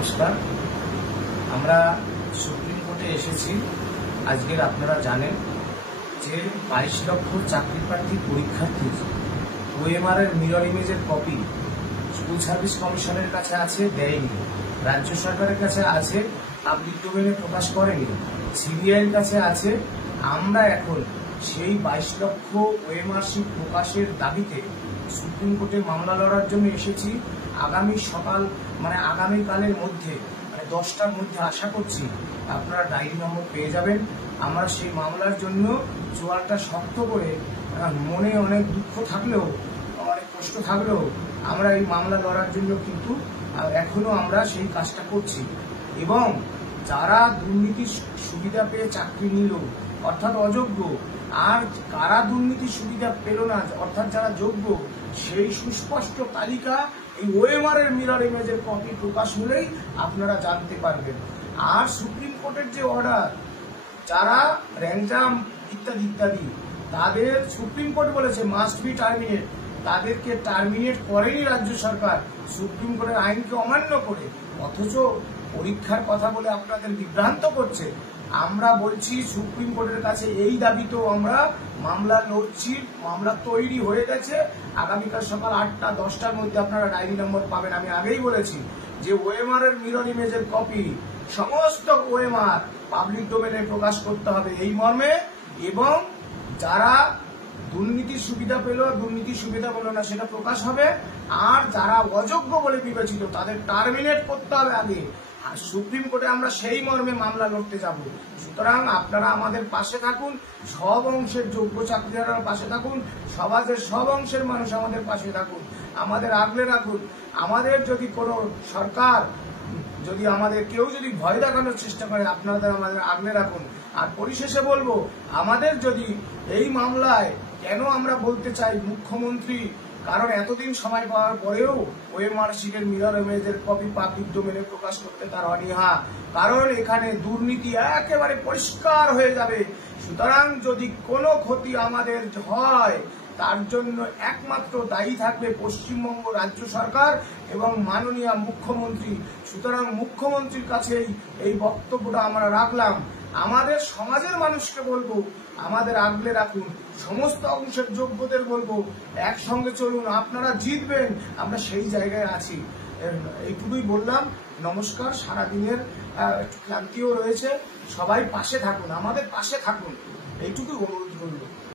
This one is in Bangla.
নমস্কার। আমরা সুপ্রিম কোর্টে এসেছি। আজকের আপনারা জানেন যে 22 লক্ষ চাকরি প্রার্থী পরীক্ষার্থীর ওএমআর এর মিরর ইমেজের কপি স্কুল সার্ভিস কমিশনের কাছে আছে, দেয়নি। রাজ্য সরকারের কাছে আছে, পাবলিক ডোমেইনে প্রকাশ করেনি। সিবিআই এর কাছে আছে। আমরা এখন সেই 22 লক্ষ ওএমআর শিট প্রকাশের দাবিতে সুপ্রিম কোর্টে মামলা লড়ার জন্য এসেছি। আগামীকালের মধ্যে 10টার মধ্যে আশা করছি আপনারা ডায়েরি নম্বর পেয়ে যাবেন। আমরা সেই মামলার জন্য জোয়ারটা শক্ত করে, মনে অনেক দুঃখ থাকলেও, অনেক কষ্ট থাকলেও আমরা এই মামলা লড়ার জন্য কিন্তু এখনো আমরা সেই কাজটা করছি। এবং যারা দুর্নীতির সুবিধা পেয়ে চাকরি নিল অর্থাৎ অযোগ্য, আর কারা দুর্নীতির সুবিধা পেল না অর্থাৎ যারা যোগ্য, সেই সুস্পষ্ট তালিকা এই ওএমআর এর মিরর ইমেজের কপি প্রকাশ হলেই আপনারা জানতে পারবেন। আর সুপ্রিম কোর্টের যে অর্ডার, যারা র্যাংজাম ইত্যাদি ইত্যাদি, তাদের সুপ্রিম কোর্ট বলেছে মাস্ট বি টার্মিনেট, তাদেরকে টার্মিনেট করেনি রাজ্য সরকার সুপ্রিম কোর্টের আইনকে অমান্য করে, অথচ পরীক্ষার কথা বলে আপনাদের বিভ্রান্ত করছে। আমরা বলছি সুপ্রিম কোর্টের কাছে এই দাবিতেও আমরা মামলা লড়ছি। মামলা তৈরি হয়ে গেছে। আগামীকাল সকাল 8টা 10টার মধ্যে আপনারা ডায়েরি নম্বর পাবেন। আমি আগেই বলেছি যে ওএমআর এর মিরর ইমেজের কপি সমস্ত ওএমআর পাবলিক ডোমেইনে প্রকাশ করতে হবে এই মর্মে, এবং যারা দুর্নীতির সুবিধা পেল, দুর্নীতির সুবিধা পেল না সেটা প্রকাশ হবে। আর যারা অযোগ্য বলে বিবেচিত তাদের টার্মিনেট করতে হবে আগে। আর সুপ্রিম কোর্টে আমরা সেই মর্মে মামলা লড়তে যাব। সুতরাং আপনারা আমাদের পাশে থাকুন, সব অংশের যোগ্য চাকরিদাররা পাশে থাকুন, সমাজের সব অংশের মানুষ আমাদের পাশে থাকুন, আমাদের আগলে রাখুন। আমাদের যদি কোনো সরকার আমাদের কেউ যদি ভয় দেখানোর চেষ্টা করে, আপনাদের আমাদের আগলে রাখুন। আর পরিশেষে বলবো, আমাদের যদি এই মামলায় কেন আমরা বলতে চাই মুখ্যমন্ত্রী, কারণ এতদিন সময় পাওয়ার পরেও ওএমআর শিটের মিরর ইমেজের কপি পাবলিক ডোমেইনে প্রকাশ করতে তার অনীহা, কারণ এখানে দুর্নীতি একেবারে পরিষ্কার হয়ে যাবে। সুতরাং যদি কোনো ক্ষতি আমাদের হয়, তার জন্য একমাত্র দায়ী থাকবে পশ্চিমবঙ্গ রাজ্য সরকার এবং মাননীয় মুখ্যমন্ত্রী। সুতরাং মুখ্যমন্ত্রীর কাছে এই বক্তব্যটা আমরা রাখলাম। আমাদের সমাজের মানুষকে বলবো, আমাদের আগলে রাখুন, সমস্ত অংশের যোগ্যদের বলবো একসঙ্গে চলুন, আপনারা জিতবেন। আমরা সেই জায়গায় আছি। এইটুকুই বললাম। নমস্কার। সারাদিনের ক্লান্তিও রয়েছে, সবাই পাশে থাকুন, আমাদের পাশে থাকুন, এইটুকুই অনুরোধ করবো।